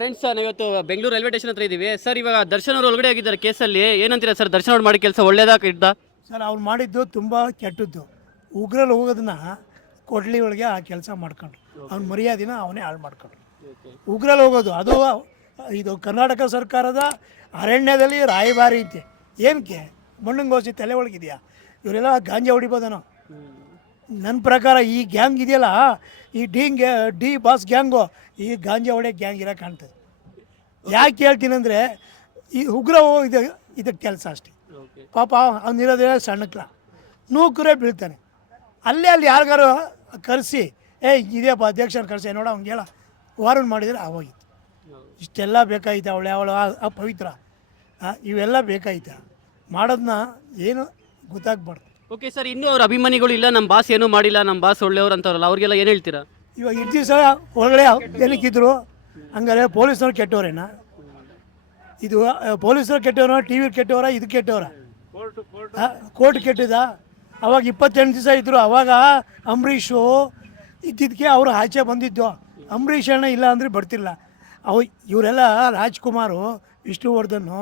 Friends ನಾವಿವತ್ತು Bengaluru railway station ಹತ್ರ ಇದ್ದೀವಿ ಸರ್. ಇವಾಗ ದರ್ಶನ್ ಅವರು ಒಳಗಡೆ ಆಗಿದ್ದಾರೆ ಕೇಸಲ್ಲಿ. ಏನಂತೀರಾ ಸರ್, ದರ್ಶನ್ ಅವ್ರು ಮಾಡಿ ಕೆಲಸ ಒಳ್ಳೇದಾ ಇದ್ದ? ಸರ್ ಅವ್ರು ಮಾಡಿದ್ದು ತುಂಬ ಕೆಟ್ಟದ್ದು. ಉಗ್ರಲ್ಲಿ ಹೋಗೋದನ್ನ ಕೊಡ್ಲಿ ಒಳಗೆ ಆ ಕೆಲಸ ಮಾಡ್ಕೊಂಡ್ರು. ಅವ್ನ ಮರ್ಯಾದಿನ ಅವನೇ ಹಾಳು ಮಾಡ್ಕೊಂಡ್ರು. ಉಗ್ರಲ್ಲಿ ಹೋಗೋದು ಅದು ಇದು ಕರ್ನಾಟಕ ಸರ್ಕಾರದ ಅರಣ್ಯದಲ್ಲಿ ರಾಯಭಾರಿ ಐತೆ. ಏನಕ್ಕೆ ಮಣ್ಣಂಗೋಸಿ ತಲೆ ಒಳಗಿದೆಯಾ? ಇವರೆಲ್ಲ ಗಾಂಜಾ ಹೊಡಿಬೋದನೋ? ನನ್ನ ಪ್ರಕಾರ ಈ ಗ್ಯಾಂಗ್ ಇದೆಯಲ್ಲ, ಈ ಡಿ ಬಾಸ್ ಗ್ಯಾಂಗು ಈ ಗಾಂಜಾ ಹೊಡೆ ಗ್ಯಾಂಗ್ ಇರೋ ಕಾಣ್ತದೆ. ಯಾಕೆ ಹೇಳ್ತೀನಂದರೆ ಈ ಉಗ್ರ ಇದಕ್ಕೆ ಕೆಲಸ ಅಷ್ಟೇ. ಪಾಪ ಅವನಿರೋದೇ ಸಣ್ಣಕ್ಲ ನೂಕರೇ ಬೀಳ್ತಾನೆ. ಅಲ್ಲಿ ಯಾರಿಗಾರು ಕರೆಸಿ ಇದೇಪ್ಪ ಅಧ್ಯಕ್ಷನ ಕರೆಸಿ ನೋಡ ಅವ್ನಿಗೆ ಹೇಳ ವಾರನ್ ಮಾಡಿದರೆ ಆಗೋಗಿತ್ತು. ಇಷ್ಟೆಲ್ಲ ಬೇಕಾಯ್ತು. ಅವಳು ಪವಿತ್ರ ಇವೆಲ್ಲ ಬೇಕಾಯ್ತ ಮಾಡೋದನ್ನ ಏನು ಗೊತ್ತಾಗ್ಬಾರ್ದು. ಓಕೆ ಸರ್, ಇನ್ನೂ ಅವ್ರ ಅಭಿಮಾನಿಗಳು ಇಲ್ಲ ನಮ್ಮ ಬಾಸ್ ಏನೂ ಮಾಡಿಲ್ಲ, ನಮ್ಮ ಬಾಸ್ ಒಳ್ಳೆಯವ್ರು ಅಂತವ್ರಲ್ಲ, ಅವ್ರಿಗೆಲ್ಲ ಏನು ಹೇಳ್ತೀರಾ? ಇವಾಗ ಇಷ್ಟು ದಿವಸ ಒಳಗಡೆ ಏನಕ್ಕಿದ್ರು ಹಂಗಾರೆ ಪೊಲೀಸ್ನವ್ರು ಕೆಟ್ಟವ್ರೇನ? ಇದು ಪೊಲೀಸರು ಕೆಟ್ಟವ್ರ, ಟಿ ವಿ ಕೆಟ್ಟವರ, ಇದು ಕೆಟ್ಟವರ, ಕೋರ್ಟ್ ಕೆಟ್ಟಿದ. ಅವಾಗ 28 ದಿವಸ ಇದ್ದರು. ಅವಾಗ ಅಂಬರೀಷು ಇದ್ದಿದ್ದಕ್ಕೆ ಅವರು ಆಚೆ ಬಂದಿದ್ದು. ಅಂಬರೀಷ್ ಅಣ್ಣ ಇಲ್ಲ ಅಂದರೆ ಬರ್ತಿಲ್ಲ. ಇವರೆಲ್ಲ ರಾಜ್ಕುಮಾರು, ವಿಷ್ಣುವರ್ಧನ್,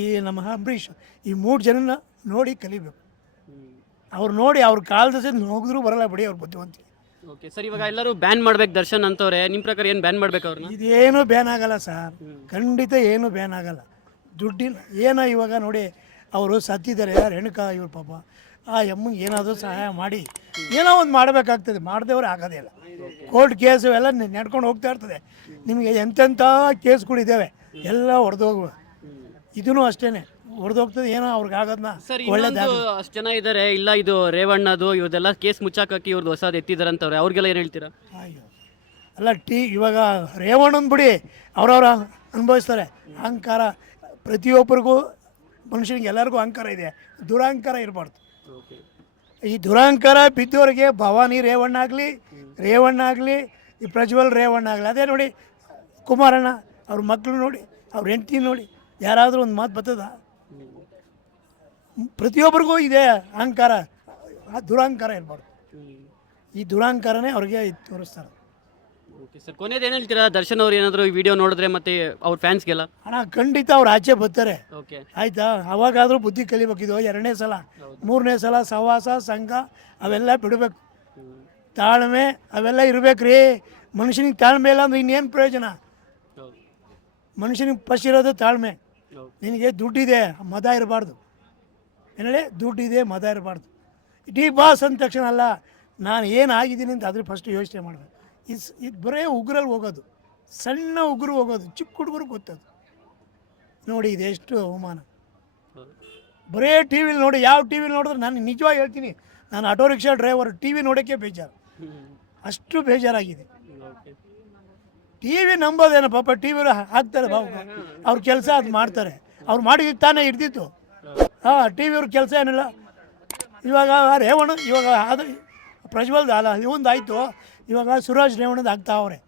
ಈ ನಮ್ಮ ಅಂಬರೀಷ್, ಈ 3 ಜನನ ನೋಡಿ ಕಲಿಬೇಕು. ಅವ್ರು ನೋಡಿ ಅವ್ರ ಕಾಲದ ಹೋಗಿದ್ರು ಬರಲ್ಲ ಬಿಡಿ ಅವ್ರ ಬುದ್ಧಿವಂತಿಕೆ. ಓಕೆ ಸರ್, ಇವಾಗ ಎಲ್ಲರೂ ಬ್ಯಾನ್ ಮಾಡ್ಬೇಕು ದರ್ಶನ್ ಅಂತವ್ರೆ. ನಿಮ್ಮ ಪ್ರಕಾರ ಏನು ಬ್ಯಾನ್ ಮಾಡ್ಬೇಕು ಅವ್ರನ್ನ? ಇದೇನು ಬ್ಯಾನ್ ಆಗಲ್ಲ ಸರ್, ಖಂಡಿತ ಏನು ಬ್ಯಾನ್ ಆಗಲ್ಲ. ದುಡ್ಡಿಲ್ಲ ಏನೋ. ಇವಾಗ ನೋಡಿ ಅವರು ಸತ್ತಿದ್ದಾರೆ, ರೇಣುಕಾ ಇವ್ರ ಪಾಪ ಆ ಎಮ್ಮಗೆ ಏನಾದರೂ ಸಹಾಯ ಮಾಡಿ ಏನೋ ಒಂದು ಮಾಡಬೇಕಾಗ್ತದೆ. ಮಾಡಿದವ್ರೆ ಆಗೋದೇ ಇಲ್ಲ. ಕೋರ್ಟ್ ಕೇಸು ಎಲ್ಲ ನಡ್ಕೊಂಡು ಹೋಗ್ತಾ ಇರ್ತದೆ. ನಿಮಗೆ ಎಂತೆಂಥ ಕೇಸ್ಗಳಿದ್ದಾವೆ ಎಲ್ಲ ಹೊಡೆದೋಗುವ. ಇದೂ ಅಷ್ಟೇ ಹೊಡೆದೋಗ್ತದೆ. ಏನೋ ಅವ್ರಿಗೆ ಆಗೋದನ್ನ ಒಳ್ಳೇದು. ಅಷ್ಟು ಜನ ಇದ್ದಾರೆ. ಇಲ್ಲ ಇದು ರೇವಣ್ಣದು ಇವ್ರದೆಲ್ಲ ಕೇಸ್ ಮುಚ್ಚಾಕಿ ಇವ್ರದ್ದು ಹೊಸದು ಎತ್ತಿದ್ದಾರೆ ಅಂತವ್ರೆ, ಅವ್ರಿಗೆಲ್ಲ ಏನು ಹೇಳ್ತೀರಾ? ಅಯ್ಯೋ ಅಲ್ಲ ಇವಾಗ ರೇವಣ್ಣನ ಬಿಡಿ, ಅವ್ರವ್ರ ಅನುಭವಿಸ್ತಾರೆ. ಅಹಂಕಾರ ಪ್ರತಿಯೊಬ್ಬರಿಗೂ, ಮನುಷ್ಯನಿಗೆ ಎಲ್ಲರಿಗೂ ಅಹಂಕಾರ ಇದೆ. ದುರಹಂಕಾರ ಇರಬಾರ್ದು. ಈ ದುರಹಂಕಾರ ಬಿದ್ದವರಿಗೆ ಭವಾನಿ ರೇವಣ್ಣ ಆಗಲಿ ಈ ಪ್ರಜ್ವಲ್ ರೇವಣ್ಣ ಆಗಲಿ, ಅದೇ ನೋಡಿ ಕುಮಾರಣ್ಣ ಅವ್ರ ಮಕ್ಕಳು ನೋಡಿ, ಅವ್ರ ಹೆಂಡತಿ ನೋಡಿ, ಯಾರಾದರೂ ಒಂದು ಮಾತು ಬರ್ತದ? ಪ್ರತಿಯೊಬ್ಬರಿಗೂ ಇದೆ ಅಹಂಕಾರ. ಆ ದುರಹಂಕಾರ ಇರಬಾರ್ದು. ಈ ದುರಹಂಕಾರನೇ ಅವ್ರಿಗೆ ತೋರಿಸ್ತಾರೆ. ಓಕೆ ಸರ್, ಕೊನೆಯದು ಏನು ಹೇಳ್ತೀರಾ? ದರ್ಶನ್ ಅವ್ರು ಏನಾದರೂ ಈ ವಿಡಿಯೋ ನೋಡಿದ್ರೆ ಮತ್ತೆ ಅವ್ರ ಫ್ಯಾನ್ಸ್ಗೆಲ್ಲ ಹಣ ಖಂಡಿತ ಅವ್ರು ಆಚೆ ಬರ್ತಾರೆ. ಓಕೆ ಆಯಿತಾ? ಅವಾಗಾದರೂ ಬುದ್ಧಿ ಕಲಿಬೇಕಿದು. 2ನೇ ಸಲ 3ನೇ ಸಲ ಸಹವಾಸ ಸಂಘ ಅವೆಲ್ಲ ಬಿಡಬೇಕು. ತಾಳ್ಮೆ ಅವೆಲ್ಲ ಇರಬೇಕು ರೀ. ಮನುಷ್ಯನಿಗೆ ತಾಳ್ಮೆ ಇಲ್ಲ ಅಂದ್ರೆ ಇನ್ನೇನು ಪ್ರಯೋಜನ? ಮನುಷ್ಯನಿಗೆ ಫಸ್ಟ್ ಇರೋದು ತಾಳ್ಮೆ. ನಿನಗೆ ದುಡ್ಡಿದೆ, ಮದ ಇರಬಾರ್ದು. ಏನೇಳಿ ದುಡ್ಡಿದೆ, ಮದ ಇರಬಾರ್ದು. ಡಿ ಬಾಸ್ ಅಂದ ತಕ್ಷಣ ಅಲ್ಲ, ನಾನು ಏನು ಆಗಿದ್ದೀನಿ ಅಂತ ಅದ್ರ ಫಸ್ಟ್ ಯೋಚನೆ ಮಾಡಬೇಕು. ಇದು ಬರೇ ಉಗ್ರಲ್ಲಿ ಹೋಗೋದು, ಸಣ್ಣ ಉಗುರು ಹೋಗೋದು, ಚಿಕ್ಕ ಹುಡುಗರು ಗೊತ್ತದು. ನೋಡಿ ಇದೆಷ್ಟು ಅವಮಾನ. ಬರೇ ಟಿ ವಿಲಿ ನೋಡಿ. ಯಾವ ಟಿ ವಿಲಿ ನೋಡಿದ್ರೆ ನಾನು ನಿಜವಾಗಿ ಹೇಳ್ತೀನಿ, ನಾನು auto rickshaw driver, T V ನೋಡೋಕ್ಕೆ ಬೇಜಾರು. ಅಷ್ಟು ಬೇಜಾರಾಗಿದೆ. ಟಿ ವಿ ನಂಬೋದೇನೋ ಪಾಪ. ಟಿ ವಿ ಹಾಕ್ತಾರೆ ಬಾಬು, ಅವ್ರ ಕೆಲಸ ಅದು ಮಾಡ್ತಾರೆ. ಅವ್ರು ಮಾಡಿದ್ದು ತಾನೇ ಹಿಡ್ದಿತ್ತು. ಟಿ ವಿ ಅವ್ರ ಕೆಲಸ ಏನಿಲ್ಲ. ಇವಾಗ ರೇವಣ್ಣ, ಇವಾಗ ಅದು ಪ್ರಜ್ವಲ್ದು ಅಲ್ಲ ಇವಂದು ಆಯಿತು. ಇವಾಗ ಸುರಾಜ್ ರೇವಣ್ಣದು ಆಗ್ತಾವ್ರೆ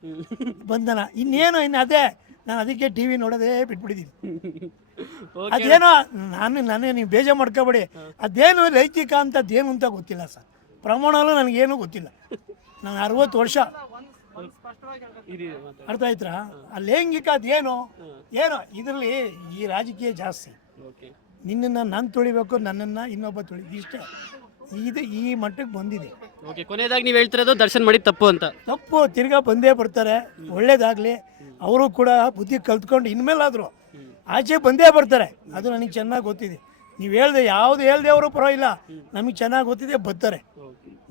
ಬಂಧನ. ಇನ್ನೇನು ಅದೇ. ನಾನು ಅದಕ್ಕೆ ಟಿ ವಿ ನೋಡೋದೇ ಬಿಟ್ಬಿಟ್ಟಿದ್ದೀನಿ. ಅದೇನೋ ನಾನೇ ನೀವು ಬೇಜಾರು ಮಾಡ್ಕೋಬೇಡಿ. ಅದೇನು ಲೈಂಗಿಕ ಅಂತದ್ದೇನು ಅಂತ ಗೊತ್ತಿಲ್ಲ ಸರ್. ಪ್ರಮಾಣಲ್ಲೂ ನನಗೇನು ಗೊತ್ತಿಲ್ಲ. ನಾನು 60 ವರ್ಷ. ಅರ್ಥ ಆಯ್ತಾ? ಆ ಲೈಂಗಿಕ ಅದೇನು ಏನೋ ಇದರಲ್ಲಿ ಈ ರಾಜಕೀಯ ಜಾಸ್ತಿ. ನಿನ್ನನ್ನು ನಾನು ತುಳಿಬೇಕು, ನನ್ನನ್ನು ಇನ್ನೊಬ್ಬ ಇಷ್ಟೇ. ಇದು ಈ ಮಟ್ಟಕ್ಕೆ ಬಂದಿದೆ. ಓಕೆ, ಕೊನೆಯದಾಗಿ ನೀವು ಹೇಳ್ತಿರೋದು ದರ್ಶನ್ ಮಾಡಿದ ತಪ್ಪು ಅಂತ? ತಪ್ಪು. ತಿರ್ಗಾ ಬಂದೇ ಬರ್ತಾರೆ. ಒಳ್ಳೇದಾಗಲಿ. ಅವರು ಕೂಡ ಬುದ್ಧಿ ಕಲ್ತ್ಕೊಂಡು ಇನ್ಮೇಲಾದರೂ ಆಚೆ ಬಂದೇ ಬರ್ತಾರೆ. ಅದು ನನಗೆ ಚೆನ್ನಾಗಿ ಗೊತ್ತಿದೆ. ನೀವು ಹೇಳ್ದೆ ಯಾವುದು ಹೇಳ್ದೆ ಅವರು ಪರವಾಗಿಲ್ಲ, ನಮಗೆ ಚೆನ್ನಾಗಿ ಗೊತ್ತಿದೆ.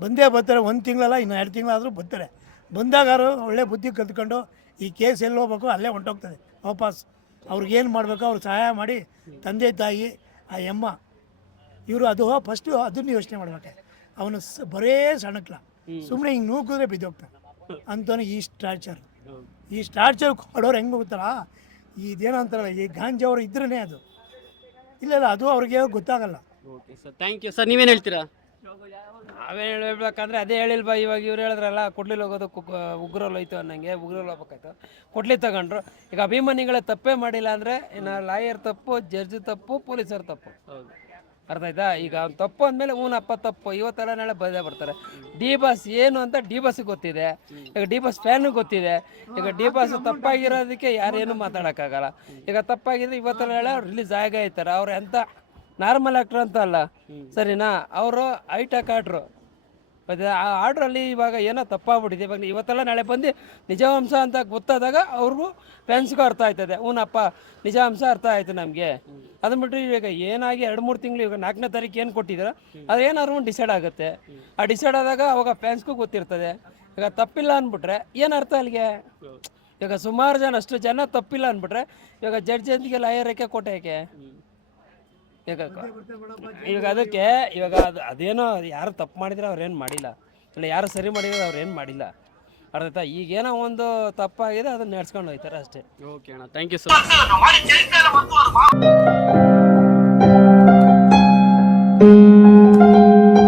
ಬಂದೇ ಬರ್ತಾರೆ. 1 ತಿಂಗಳಲ್ಲ, ಇನ್ನು 2 ತಿಂಗಳಾದರೂ ಬರ್ತಾರೆ. ಬಂದಾಗಾರು ಒಳ್ಳೆ ಬುದ್ಧಿ ಕಲ್ತ್ಕೊಂಡು ಈ ಕೇಸ್ ಎಲ್ಲಿ ಹೋಗ್ಬೇಕು ಅಲ್ಲೇ ಹೊಂಟೋಗ್ತದೆ ವಾಪಸ್. ಅವ್ರಿಗೇನು ಮಾಡಬೇಕು ಅವ್ರು ಸಹಾಯ ಮಾಡಿ. ತಂದೆ ತಾಯಿ ಆ ಎಮ್ಮ ಇವರು ಅದು ಫಸ್ಟು ಅದನ್ನು ಯೋಚನೆ ಮಾಡ್ಬೇಕು. ಅವನು ಬರೇ ಸಣ್ಣಕ್ಲ ಸುಮ್ಮನೆ ಹಿಂಗೆ ನೂಕಿದ್ರೆ ಬಿದ್ದೋಗ್ತಾನೆ ಅಂತವನು. ಈ ಸ್ಟಾರ್ಚರ್ ಕೊಡೋರು ಹೆಂಗೆ ಗೊತ್ತಾರ? ಇದೇನೋ ಅಂತಾರಲ್ಲ, ಈ ಗಾಂಜಾವ್ರು ಇದ್ರೇ ಅದು ಇಲ್ಲ ಅದು ಅವ್ರಿಗೆ ಗೊತ್ತಾಗಲ್ಲ. Okay sir, thank you sir. ನೀವೇನು ಹೇಳ್ತೀರಾ? ನಾವೇನು ಹೇಳ್ಬೇಕಂದ್ರೆ ಅದೇ ಹೇಳಿಲ್ವ. ಇವಾಗ ಇವ್ರು ಹೇಳಿದ್ರಲ್ಲ, ಕೊಡ್ಲಿಲ್ಲಿ ಹೋಗೋದು ಉಗ್ರಲ್ಲಿ ಹೋಯ್ತು ಅನ್ನಂಗೆ. ಉಗ್ರಲ್ಲಿ ಹೋಗ್ಬೇಕಾಯ್ತು, ಕೊಡ್ಲಿ ತಗೊಂಡ್ರು. ಈಗ ಅಭಿಮಾನಿಗಳ ತಪ್ಪೇ ಮಾಡಿಲ್ಲ ಅಂದರೆ ಇನ್ನು ಲಾಯರ್ ತಪ್ಪು, ಜಡ್ಜ್ ತಪ್ಪು, ಪೊಲೀಸರು ತಪ್ಪು. ಅರ್ಥ ಆಯ್ತಾ? ಈಗ ಅವ್ನು ತಪ್ಪು ಅಂದಮೇಲೆ ಹೂನಪ್ಪ ತಪ್ಪು ಇವತ್ತೆಲ್ಲ ನಾಳೆ ಬದೇ ಬರ್ತಾರೆ. ಡಿ ಬಾಸ್ ಏನು ಅಂತ ಡಿ ಬಾಸ್ಗೆ ಗೊತ್ತಿದೆ, ಈಗ ಡಿ ಬಾಸ್ ಫ್ಯಾನಿಗೆ ಗೊತ್ತಿದೆ. ಈಗ ಡಿ ಬಾಸ್ ತಪ್ಪಾಗಿರೋದಕ್ಕೆ ಯಾರೇನು ಮಾತಾಡೋಕ್ಕಾಗಲ್ಲ. ಈಗ ತಪ್ಪಾಗಿದ್ರೆ ಇವತ್ತೆಲ್ಲ ನಾಳೆ ಅವ್ರು ರಿಲೀಸ್ ಆಯ್ತಾರೆ. ಅವ್ರು ಎಂಥ ನಾರ್ಮಲ್ ಆ್ಯಕ್ಟ್ರ್ ಅಂತ ಅಲ್ಲ, ಸರಿನಾ? ಅವರು ಹೈಟೆಕ್ ಆಡ್ರು. ಮತ್ತು ಆ ಆರ್ಡ್ರಲ್ಲಿ ಇವಾಗ ಏನೋ ತಪ್ಪಾಗ್ಬಿಟ್ಟಿದೆ. ಇವಾಗ ಇವತ್ತೆಲ್ಲ ನಾಳೆ ಬಂದು ನಿಜಾಂಶ ಅಂತ ಗೊತ್ತಾದಾಗ ಅವ್ರಿಗೂ ಫ್ಯಾನ್ಸ್ಗೂ ಅರ್ಥ ಆಯ್ತದೆ. ಹೂನಪ್ಪ ನಿಜಾಂಶ ಅರ್ಥ ಆಯಿತು ನಮಗೆ. ಅದನ್ನ ಬಿಟ್ಟು ಇವಾಗ ಏನಾಗಿ 2-3 ತಿಂಗಳು ಇವಾಗ 4ನೇ ತಾರೀಕು ಏನು ಕೊಟ್ಟಿದ್ದೀರೋ ಅದೇನಾದ್ರು ಒಂದು ಡಿಸೈಡ್ ಆಗುತ್ತೆ. ಆ ಡಿಸೈಡ್ ಆದಾಗ ಅವಾಗ ಫ್ಯಾನ್ಸ್ಗೂ ಗೊತ್ತಿರ್ತದೆ. ಈಗ ತಪ್ಪಿಲ್ಲ ಅಂದ್ಬಿಟ್ರೆ ಏನು ಅರ್ಥ ಅಲ್ಲಿಗೆ? ಇವಾಗ ಸುಮಾರು ಜನ ಅಷ್ಟು ಜನ ತಪ್ಪಿಲ್ಲ ಅಂದ್ಬಿಟ್ರೆ ಇವಾಗ ಜಡ್ಜಿಗೆ ಲಾಯರ್ ಯಾಕೆ ಕೊಟ್ಟೆ ಯಾಕೆ? ಇವಾಗ ಅದಕ್ಕೆ ಇವಾಗ ಅದೇನೋ ಯಾರು ತಪ್ಪು ಮಾಡಿದ್ರೆ ಅವ್ರೇನು ಮಾಡಿಲ್ಲ, ಇಲ್ಲ ಯಾರು ಸರಿ ಮಾಡಿದ್ರೆ ಅವ್ರೇನು ಮಾಡಿಲ್ಲ. ಅರ್ಥ ಆಯ್ತಾ? ಈಗೇನೋ ಒಂದು ತಪ್ಪಾಗಿದೆ ಅದನ್ನ ನಡ್ಸ್ಕೊಂಡು ಹೋಗ್ತಾರೆ ಅಷ್ಟೇ. ಓಕೆ ಅಣ್ಣ, ಥ್ಯಾಂಕ್ ಯು ಸೊ ಮಚ್.